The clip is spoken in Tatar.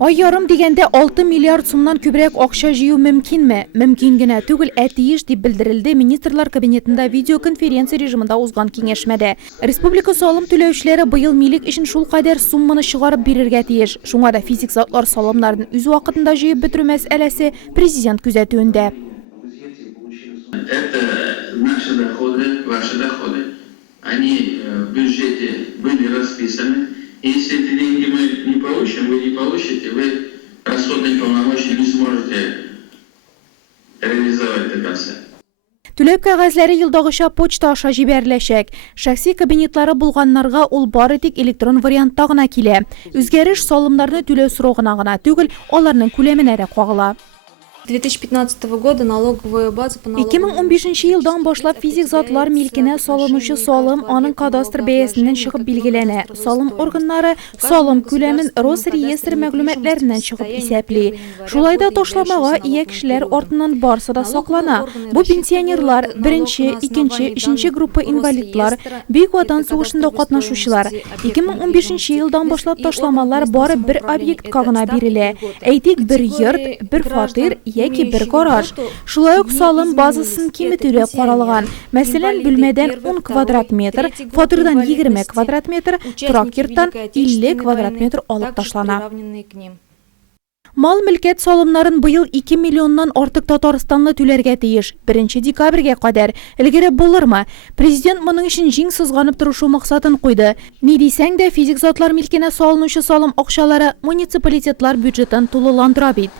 Ай ярым дигәндә 6 миллиард сумнан күбрәк акча җыю мөмкинме? Мөмкин генә түгел, әтиеш дип белдерелде министрлар кабинетында видеоконференция режимында узган киңәшмәдә. Республика салым түләүчеләре быел милек өчен шул кадәр сумманы чыгарып бирергә тиеш. Шуңа да физик затлар салымнарын үз вакытында җыеп бетерү мәсьәләсе президент күзәтүендә. Это наши доходы, ваши доходы. Они в бюджете были расписаны. Если эти деньги мы не получим, вы не получите, вы расходные полномочия не сможете реализовать до конца. Түләү кәгазьләре елдагыча почта аша җибәреләчәк. Шәхси кабинетлары булганнарга ул бары тик электрон вариантта гына килә. Үзгәреш салымнарны түләү срогына гына түгел, аларның күләменә дә кагыла. 2015 года налоговая база по налогам... 2015 елдан башлап физик затлар милкенә салынучы салым аның кадастр бәясеннән чыгып билгеләнә. Салым органнары салым күләмен Росреестр мәгълүматларыннан чыгып исәпли. Шулай да ташламага ия кешеләр артыннан барсы да саклана. Бу пенсионерлар, 1-нче, 2-нче, 3-нче группа инвалидлар, Бөек Ватан сугышында катнашучылар. 2015 елдан башлап ташламалар бары бер объектка гына бирелә. Әйтик, бер йорт, бер фатир яки бер гараж. Шулай ук салым базасын киметүгә каралган. Мәсәлән, бүлмәдән 10 квадрат метр, фатирдан 20 квадрат метр, торак йорттан 50 квадрат метр алып ташлана. Мал-мөлкәт салымнарын быел 2 миллионнан артык Татарстанлы түләргә тиеш. 1 декабрьгә кадәр. Илгәре булырмы? Президент моның өчен җиң сызганып тырышу максатын куйды. Ни дисәң дә, физик затлар милкенә салынучы салым акчалары муниципалитетлар бюджетын тулыландыра бит.